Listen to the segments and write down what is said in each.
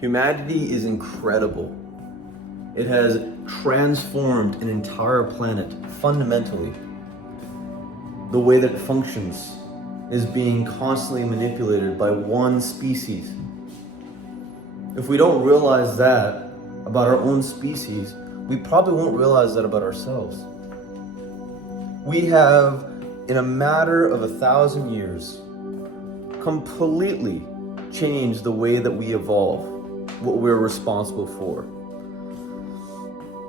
Humanity is incredible. It has transformed an entire planet fundamentally. The way that it functions is being constantly manipulated by one species. If we don't realize that about our own species, we probably won't realize that about ourselves. We have, in a matter of 1,000 years, completely changed the way that we evolve, what we're responsible for,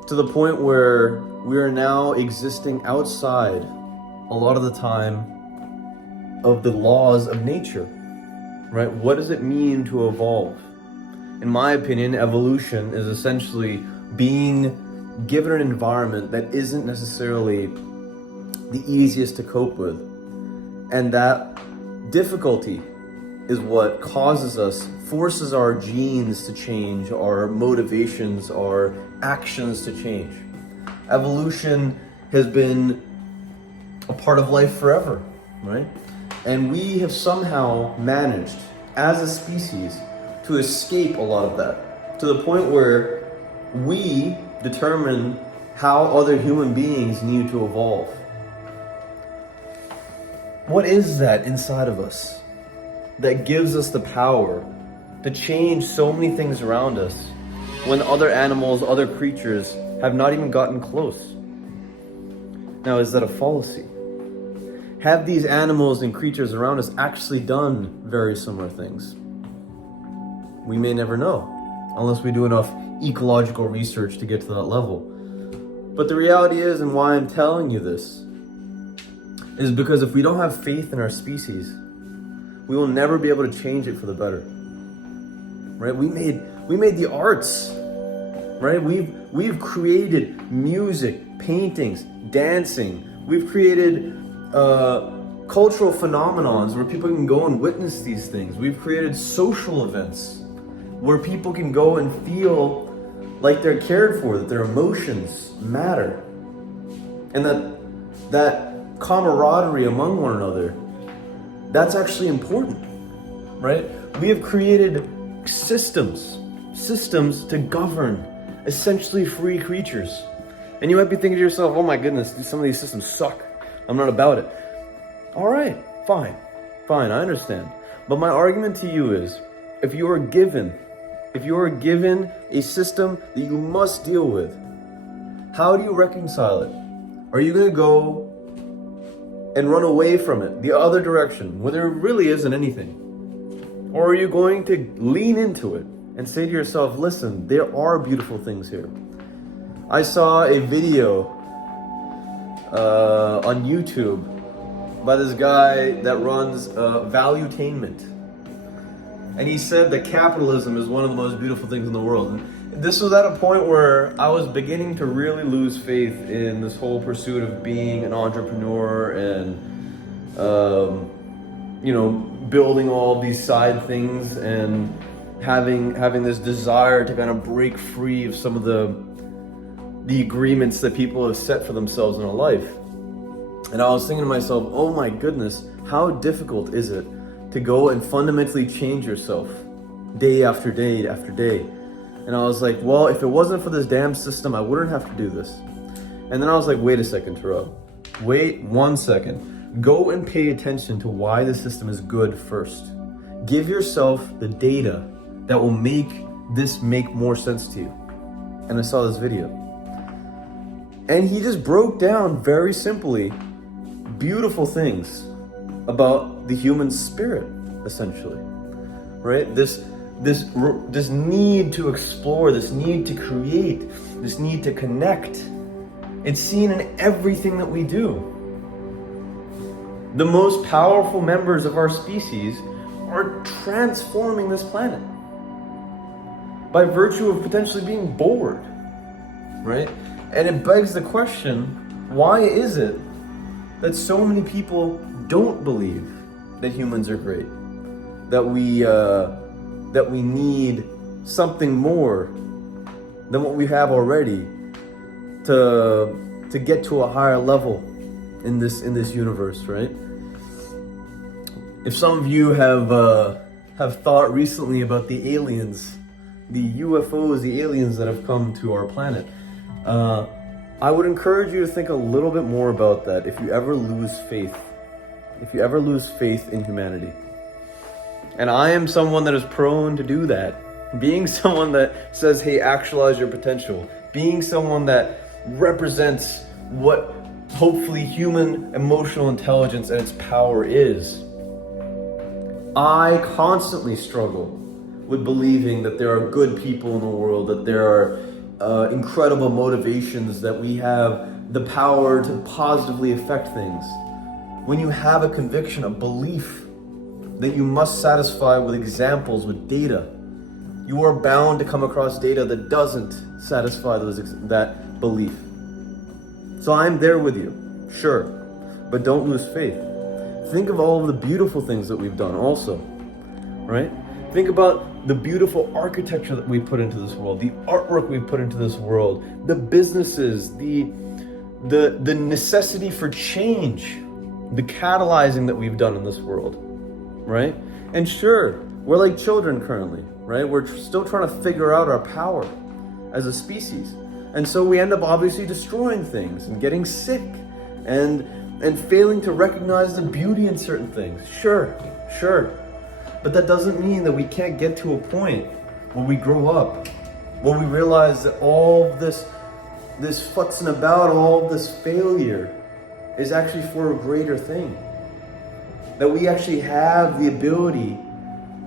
to the point where we are now existing outside, a lot of the time, of the laws of nature, right? What does it mean to evolve? In my opinion, evolution is essentially being given an environment that isn't necessarily the easiest to cope with. And that difficulty is what forces our genes to change, our motivations, our actions to change. Evolution has been a part of life forever, right? And we have somehow managed, as a species, to escape a lot of that, to the point where we determine how other human beings need to evolve. What is that inside of us that gives us the power to change so many things around us when other animals, other creatures have not even gotten close? Now, is that a fallacy? Have these animals and creatures around us actually done very similar things? We may never know, unless we do enough ecological research to get to that level. But the reality is, and why I'm telling you this, is because if we don't have faith in our species, we will never be able to change it for the better. Right? We made the arts. Right? We've created music, paintings, dancing. We've created cultural phenomenons where people can go and witness these things. We've created social events where people can go and feel like they're cared for, that their emotions matter, and that camaraderie among one another, that's actually important, right? We have created systems to govern essentially free creatures. And you might be thinking to yourself, oh my goodness, some of these systems suck. I'm not about it. All right, fine, I understand. But my argument to you is, if you are given a system that you must deal with, how do you reconcile it? Are you going to go and run away from it the other direction when there really isn't anything? Or are you going to lean into it and say to yourself, listen, there are beautiful things here. I saw a video on YouTube by this guy that runs Valuetainment. And he said that capitalism is one of the most beautiful things in the world. And this was at a point where I was beginning to really lose faith in this whole pursuit of being an entrepreneur and, building all these side things and having this desire to kind of break free of some of the agreements that people have set for themselves in a life. And I was thinking to myself, oh my goodness, how difficult is it to go and fundamentally change yourself day after day after day? And I was like, well, if it wasn't for this damn system, I wouldn't have to do this. And then I was like, wait a second, Terrell. Wait 1 second. Go and pay attention to why the system is good first. Give yourself the data that will make this make more sense to you. And I saw this video. And he just broke down very simply beautiful things about the human spirit, essentially, right? This need to explore, this need to create, this need to connect. It's seen in everything that we do. The most powerful members of our species are transforming this planet by virtue of potentially being bored, right? And it begs the question, why is it that so many people don't believe that humans are great, that we need something more than what we have already to get to a higher level in this universe, right? If some of you have thought recently about the aliens UFOs, the aliens that have come to our planet. I would encourage you to think a little bit more about that if you ever lose faith. If you ever lose faith in humanity. And I am someone that is prone to do that. Being someone that says, hey, actualize your potential. Being someone that represents what hopefully human emotional intelligence and its power is. I constantly struggle with believing that there are good people in the world, that there are incredible motivations, that we have the power to positively affect things. When you have a conviction, a belief that you must satisfy with examples, with data, you are bound to come across data that doesn't satisfy that belief. So I'm there with you, sure, but don't lose faith. Think of all of the beautiful things that we've done also, right? Think about the beautiful architecture that we put into this world, the artwork we've put into this world, the businesses, the necessity for change, the catalyzing that we've done in this world, right? And sure, we're like children currently, right? We're still trying to figure out our power as a species. And so we end up obviously destroying things and getting sick and failing to recognize the beauty in certain things. Sure. But that doesn't mean that we can't get to a point where we grow up, where we realize that all of this futzing about, all of this failure is actually for a greater thing. That we actually have the ability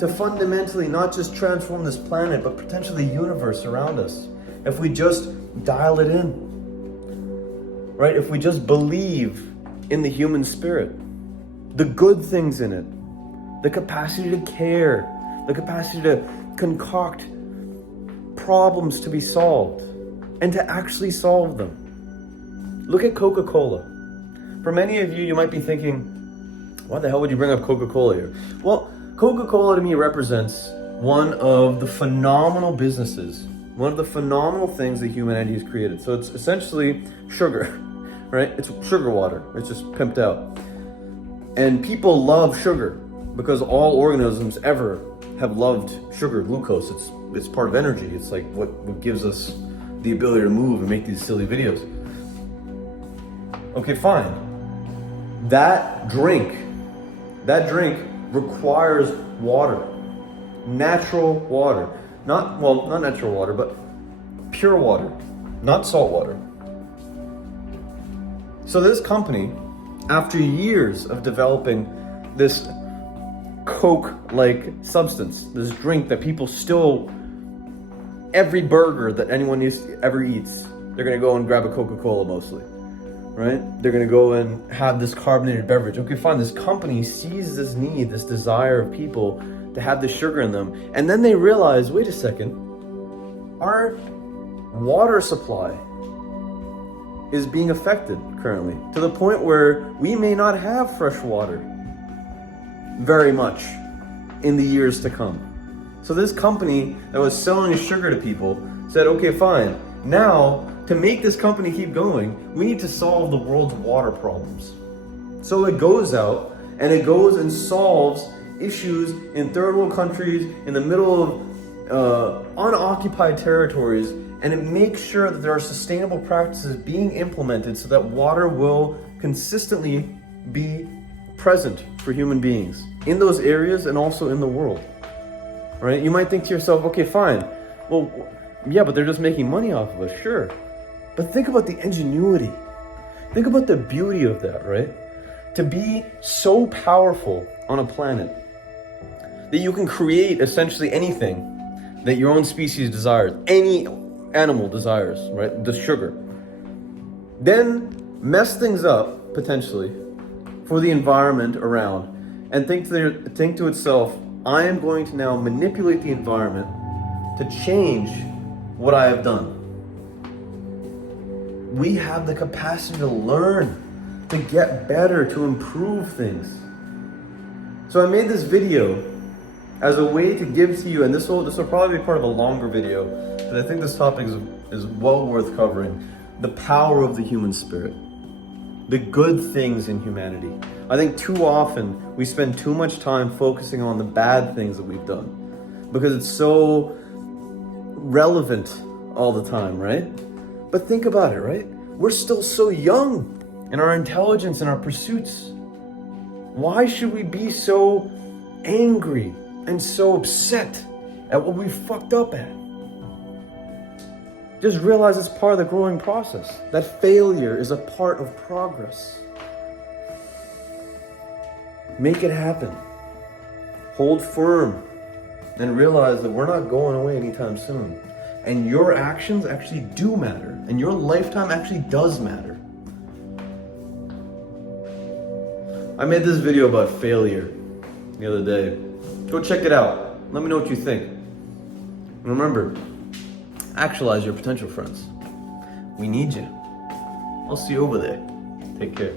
to fundamentally not just transform this planet, but potentially the universe around us. If we just dial it in, right? If we just believe in the human spirit, the good things in it, the capacity to care, the capacity to concoct problems to be solved, and to actually solve them. Look at Coca-Cola. For many of you, you might be thinking, why the hell would you bring up Coca-Cola here? Well, Coca-Cola to me represents one of the phenomenal businesses, one of the phenomenal things that humanity has created. So it's essentially sugar, right? It's sugar water. It's just pimped out. And people love sugar because all organisms ever have loved sugar, glucose. It's part of energy. It's like what gives us the ability to move and make these silly videos. Okay, fine. That drink requires water, natural water. Not natural water, but pure water, not salt water. So this company, after years of developing this Coke-like substance, this drink that people still, every burger that anyone ever eats, they're gonna go and grab a Coca-Cola mostly, right? They're gonna go and have this carbonated beverage. Okay, fine, this company sees this need, this desire of people to have the sugar in them. And then they realize, wait a second, our water supply is being affected currently to the point where we may not have fresh water very much in the years to come. So this company that was selling sugar to people said, okay, fine. Now, to make this company keep going, we need to solve the world's water problems. So it goes out and it goes and solves issues in third world countries, in the middle of unoccupied territories, and it makes sure that there are sustainable practices being implemented so that water will consistently be present for human beings in those areas and also in the world, right? You might think to yourself, okay, fine. Well, yeah, but they're just making money off of us, sure. But think about the ingenuity. Think about the beauty of that, right? To be so powerful on a planet that you can create essentially anything that your own species desires, any animal desires, right? The sugar. Then mess things up, potentially, for the environment around, and think to itself, I am going to now manipulate the environment to change what I have done. We have the capacity to learn, to get better, to improve things. So I made this video as a way to give to you, and this will probably be part of a longer video, but I think this topic is well worth covering. The power of the human spirit. The good things in humanity. I think too often we spend too much time focusing on the bad things that we've done because it's so relevant all the time, right? But think about it, right? We're still so young in our intelligence and our pursuits. Why should we be so angry and so upset at what we fucked up at? Just realize it's part of the growing process. That failure is a part of progress. Make it happen. Hold firm and realize that we're not going away anytime soon. And your actions actually do matter. And your lifetime actually does matter. I made this video about failure the other day. Go check it out. Let me know what you think. And remember, actualize your potential, friends. We need you. I'll see you over there. Take care.